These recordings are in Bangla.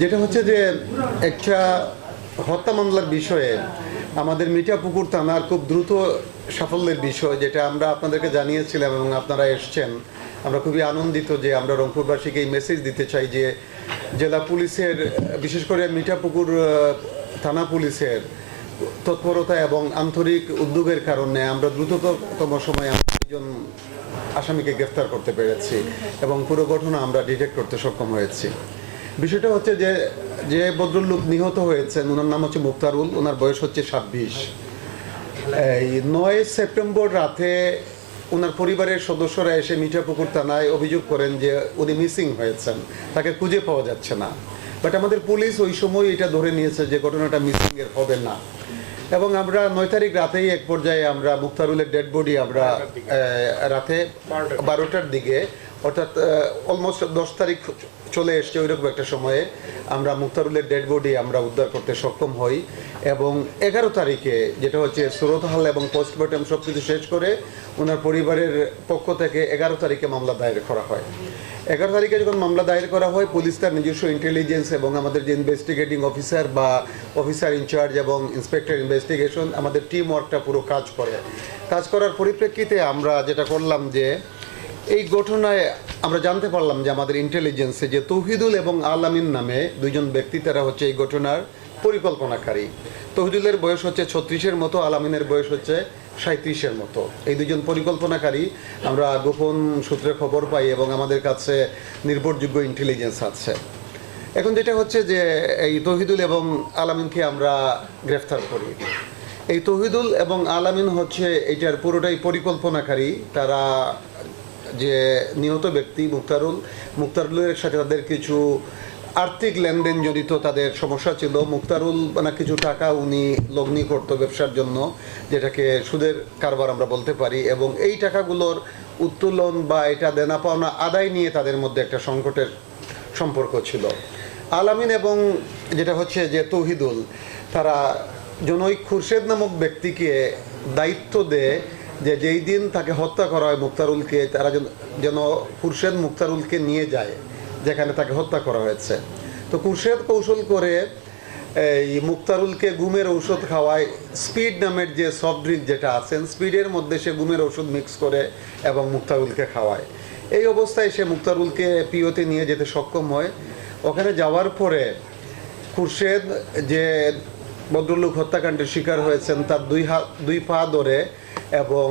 যেটা হচ্ছে যে একটা হত্যা মামলার বিষয়ে আমাদের মিঠাপুকুর থানার খুব দ্রুত সাফল্যের বিষয়, যেটা আমরা আপনাদেরকে জানিয়েছিলাম এবং আপনারা এসছেন। আমরা খুবই আনন্দিত যে আমরা রংপুরবাসীকে এই মেসেজ দিতে চাই যে জেলা পুলিশের, বিশেষ করে মিঠাপুকুর থানা পুলিশের তৎপরতা এবং আন্তরিক উদ্যোগের কারণে আমরা দ্রুততম সময়ে একজন আসামিকে গ্রেফতার করতে পেরেছি এবং পুরো ঘটনা আমরা ডিটেক্ট করতে সক্ষম হয়েছি। বিষয়টা হচ্ছে যে যে ভদ্রলোক নিহত হয়েছেন ওনার নাম হচ্ছে মুক্তারুল ওনার বয়স হচ্ছে ছাব্বিশ। এই নয় সেপ্টেম্বর রাতে ওনার পরিবারের সদস্যরা এসে মিঠাপুকুর থানায় অভিযোগ করেন যে উনি মিসিং হয়েছেন, তাকে খুঁজে পাওয়া যাচ্ছে না। বাট আমাদের পুলিশ ওই সময় এটা ধরে নিয়েছে যে ঘটনাটা মিসিংয়ের হবে না। এবং আমরা নয় তারিখ রাতেই এক পর্যায়ে আমরা মুক্তারুলের ডেড বডি আমরা রাতে বারোটার দিকে অর্থাৎ অলমোস্ট দশ তারিখ চলে এসছে ওইরকম একটা সময়ে। আমরা মুক্তারুলের ডেড বডি আমরা উদ্ধার করতে সক্ষম হই এবং এগারো তারিখে যেটা হচ্ছে সুরতহাল এবং পোস্টমর্টম সব কিছু শেষ করে ওনার পরিবারের পক্ষ থেকে এগারো তারিখে মামলা দায়ের করা হয়। এগারো তারিখে যখন মামলা দায়ের করা হয়, পুলিশ তার নিজস্ব ইন্টেলিজেন্স এবং আমাদের যে ইনভেস্টিগেটিং অফিসার বা অফিসার ইনচার্জ এবং ইন্সপেক্টর ইনভেস্টিগেশন আমাদের টিম ওয়ার্কটা পুরো কাজ করে। কাজ করার পরিপ্রেক্ষিতে আমরা যেটা করলাম যে এই ঘটনায় আমরা জানতে পারলাম যে আমাদের ইন্টেলিজেন্সে যে তৌহিদুল এবং আলামিন নামে দুইজন ব্যক্তি, তারা হচ্ছে এই ঘটনার পরিকল্পনাকারী। তৌহিদুলের বয়স হচ্ছে ছত্রিশের মতো, আলামিনের বয়স হচ্ছে সাঁত্রিশের মতো। এই দুজন পরিকল্পনাকারী, আমরা গোপন সূত্রে খবর পাই এবং আমাদের কাছে নির্ভরযোগ্য ইন্টেলিজেন্স আছে। এখন যেটা হচ্ছে যে এই তহিদুল এবং আলামিনকে আমরা গ্রেফতার করি। এই তহিদুল এবং আলামিন হচ্ছে এটার পুরোটাই পরিকল্পনাকারী, তারা যে নিহত ব্যক্তি মুক্তারুল, মুক্তারুলের সাথে তাদের কিছু আর্থিক লেনদেন জড়িত তাদের সমস্যা ছিল। মুক্তারুল মানে কিছু টাকা উনি লগ্নি করতো ব্যবসার জন্য, যেটাকে সুদের কারবার আমরা বলতে পারি, এবং এই টাকাগুলোর উত্তোলন বা এটা দেনা পাওনা আদায় নিয়ে তাদের মধ্যে একটা সংকটের সম্পর্ক ছিল। আলামিন এবং যেটা হচ্ছে যে তৌহিদুল, তারা জনৈক খুরশেদ নামক ব্যক্তিকে দায়িত্ব দেয় যে যেই দিন তাকে হত্যা করা হয় মুক্তারুলকে, তারা যেন যেন খুরশেদ মুক্তারুলকে নিয়ে যায়, যেখানে তাকে হত্যা করা হয়েছে। তো খুরশেদ কৌশল করে এই মুক্তারুলকে গুমের ঔষধ খাওয়ায়। স্পিড নামের যে সফট ড্রিঙ্ক যেটা আছেন স্পিডের মধ্যে সে গুমের ওষুধ মিক্স করে এবং মুক্তারুলকে খাওয়ায়। এই অবস্থায় সে মুক্তারুলকে পিওতে নিয়ে যেতে সক্ষম হয়। ওখানে যাওয়ার পরে খুরশেদ যে ভদ্রলোক হত্যাকাণ্ডের শিকার হয়েছেন তার দুই হাত দুই পা ধরে এবং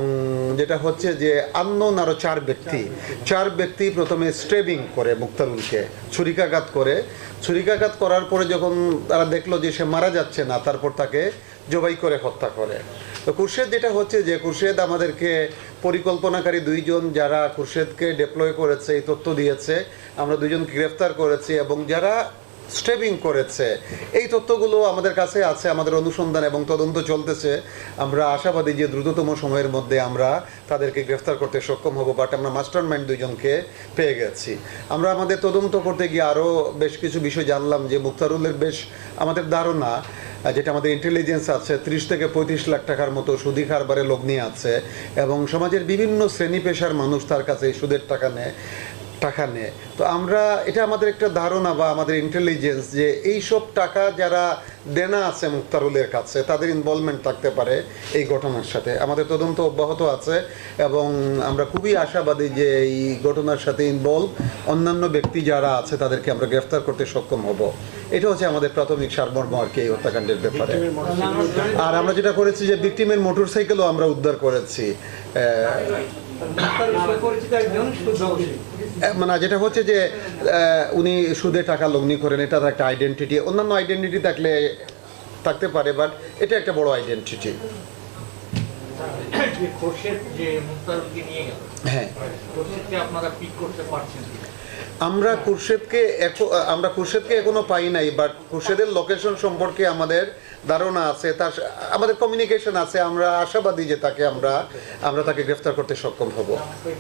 যেটা হচ্ছে যে আন্নন আরও চার ব্যক্তি। চার ব্যক্তি প্রথমে স্ট্রেবিং করে মুক্তারুলকে, ছুরিকাঘাত করে। ছুরিকাঘাত করার পরে যখন তারা দেখল যে সে মারা যাচ্ছে না, তারপর তাকে জবাই করে হত্যা করে। তো খুরশেদ যেটা হচ্ছে যে খুরশেদ আমাদেরকে পরিকল্পনাকারী দুইজন যারা খুরশেদকে ডেপ্লয় করেছে, এই তথ্য দিয়েছে, আমরা দুজনকে গ্রেফতার করেছি এবং যারা স্টেপিং করেছে। এই তথ্যগুলো আমাদের কাছে আছে, আমাদের অনুসন্ধান এবং তদন্ত চলতেছে। আমরা আশাবাদী যে দ্রুততম সময়ের মধ্যে আমরা তাদেরকে গ্রেফতার করতে সক্ষম হব বাট আমরা মাস্টার মাইন্ড দুইজনকে পেয়ে গেছি। আমরা আমাদের তদন্ত করতে গিয়ে আরও বেশ কিছু বিষয় জানলাম যে মুক্তারুলের বেশ আমাদের ধারণা, যেটা আমাদের ইন্টেলিজেন্স আছে, ত্রিশ থেকে পঁয়ত্রিশ লাখ টাকার মতো সুদি কারবারে লগ্নি আছে এবং সমাজের বিভিন্ন শ্রেণি পেশার মানুষ তার কাছে সুদের টাকা নেয়। টাকা নেয়। তো আমরা, এটা আমাদের একটা ধারণা বা আমাদের ইন্টেলিজেন্স যে এই সব টাকা যারা দেনা আছে মুক্তারুলের কাছে, তাদের ইনভলভমেন্ট থাকতে পারে এই ঘটনার সাথে। আমাদের তদন্ত অব্যাহত আছে এবং আমরা খুবই আশাবাদী যে এই ঘটনার সাথে ইনভলভ অন্যান্য ব্যক্তি যারা আছে তাদেরকে আমরা গ্রেফতার করতে সক্ষম হব। এটা হচ্ছে আমাদের প্রাথমিক সারমর্ম আর কি এই হত্যাকাণ্ডের ব্যাপারে। আর আমরা যেটা করেছি যে ভিকটিমের মোটর সাইকেলও আমরা উদ্ধার করেছি। মানে যেটা হচ্ছে যে উনি সুদে টাকা লগ্নি করেন, এটা একটা আইডেন্টিটি অন্যান্য আইডেন্টিটি থাকলে থাকতে পারে বাট এটা একটা বড় আইডেন্টিটি হ্যাঁ। কি? আমরা খুরশেদকে এখো- আমরা খুরশেদকে এখনও পাই নাই বাট খুরশেদের লোকেশন সম্পর্কে আমাদের ধারণা আছে তার আমাদের কমিউনিকেশন আছে আমরা আশাবাদী যে তাকে আমরা আমরা তাকে গ্রেফতার করতে সক্ষম হব।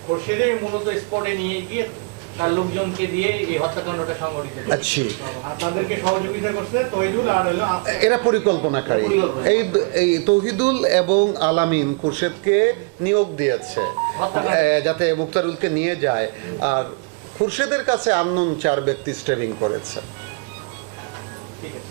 খোরশেদের মূলত স্পটে নিয়ে গিয়ে তার লোকজনকে দিয়ে এই হত্যাকাণ্ডটা সংগঠিত আচ্ছা আর তাদেরকে সহযোগিতা করছে আর হলো এরা পরিকল্পনাকারী। এই এই তৌহিদুল এবং আলামিন খুরশেদকে নিয়োগ দিয়েছে যাতে মুক্তারুলকে নিয়ে যায়। আর খুরশেদের কাছে আননোন চার ব্যক্তি স্টেভিং করেছে। ঠিক আছে।